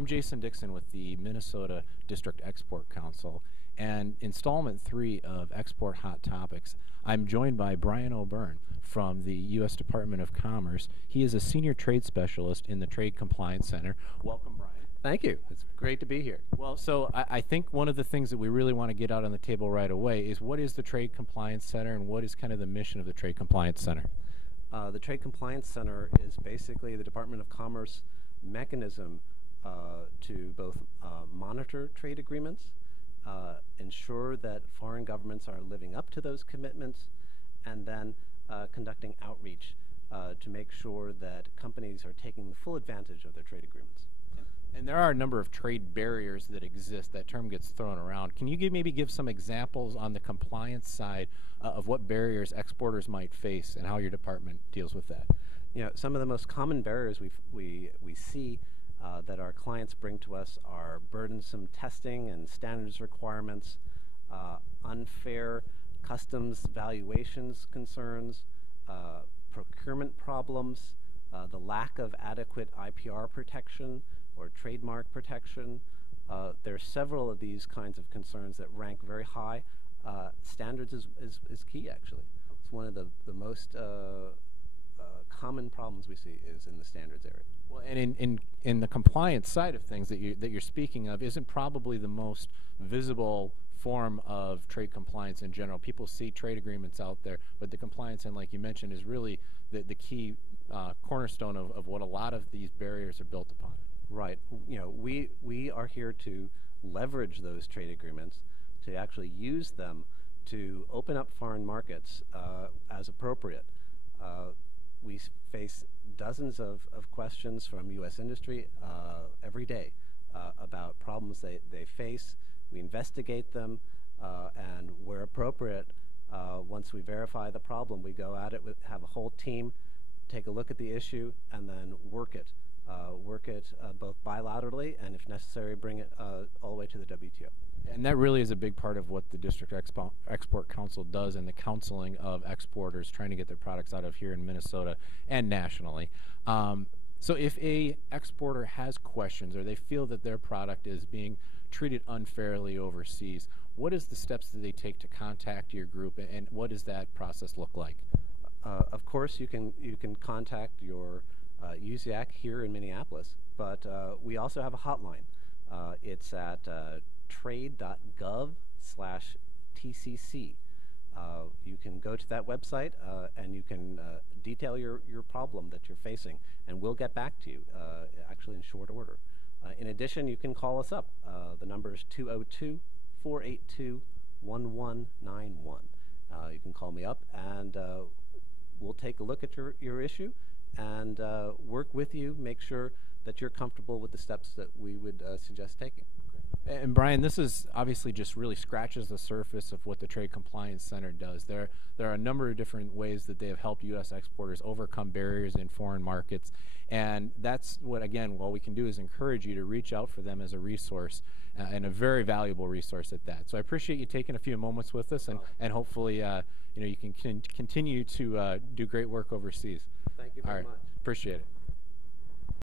I'm Jason Dickson with the Minnesota District Export Council, and installment 3 of Export Hot Topics, I'm joined by Bryan O'Byrne from the U.S. Department of Commerce. He is a senior trade specialist in the Trade Compliance Center. Welcome, Bryan. Thank you. It's great to be here. Well, so I think one of the things that we really want to get out on the table right away is what is the Trade Compliance Center and what is kind of the mission of the Trade Compliance Center? The Trade Compliance Center is basically the Department of Commerce mechanism to both monitor trade agreements, ensure that foreign governments are living up to those commitments, and then conducting outreach to make sure that companies are taking the full advantage of their trade agreements. And there are a number of trade barriers that exist. That term gets thrown around. Can you maybe give some examples on the compliance side of what barriers exporters might face and how your department deals with that? You know, some of the most common barriers we see that our clients bring to us are burdensome testing and standards requirements, unfair customs valuations concerns, procurement problems, the lack of adequate IPR protection or trademark protection. There are several of these kinds of concerns that rank very high. Standards is key, actually. It's one of the most common problems we see is in the standards area. Well, and in the compliance side of things that you're speaking of isn't probably the most visible form of trade compliance in general. People see trade agreements out there, but the compliance end, like you mentioned, is really the key cornerstone of what a lot of these barriers are built upon. Right. You know, we are here to leverage those trade agreements, to actually use them to open up foreign markets as appropriate. We face dozens of questions from U.S. industry every day about problems they face. We investigate them, and where appropriate, once we verify the problem, we go at it have a whole team take a look at the issue and then work it both bilaterally and, if necessary, bring it all the way to the WTO. And that really is a big part of what the District Export Council does in the counseling of exporters trying to get their products out of here in Minnesota and nationally. So if a exporter has questions or they feel that their product is being treated unfairly overseas, what is the steps that they take to contact your group, and what does that process look like? Of course, you can contact your USIAC here in Minneapolis, but we also have a hotline. It's at trade.gov/TCC. You can go to that website and you can detail your problem that you're facing, and we'll get back to you actually in short order. In addition, you can call us up. The number is 202-482-1191. You can call me up and we'll take a look at your issue and work with you, make sure that you're comfortable with the steps that we would suggest taking. And Bryan, this is obviously just really scratches the surface of what the Trade Compliance Center does. There are a number of different ways that they have helped U.S. exporters overcome barriers in foreign markets, and that's what, again, what we can do is encourage you to reach out for them as a resource, and a very valuable resource at that. So I appreciate you taking a few moments with us, and hopefully you can continue to do great work overseas. Thank you very much. Appreciate it.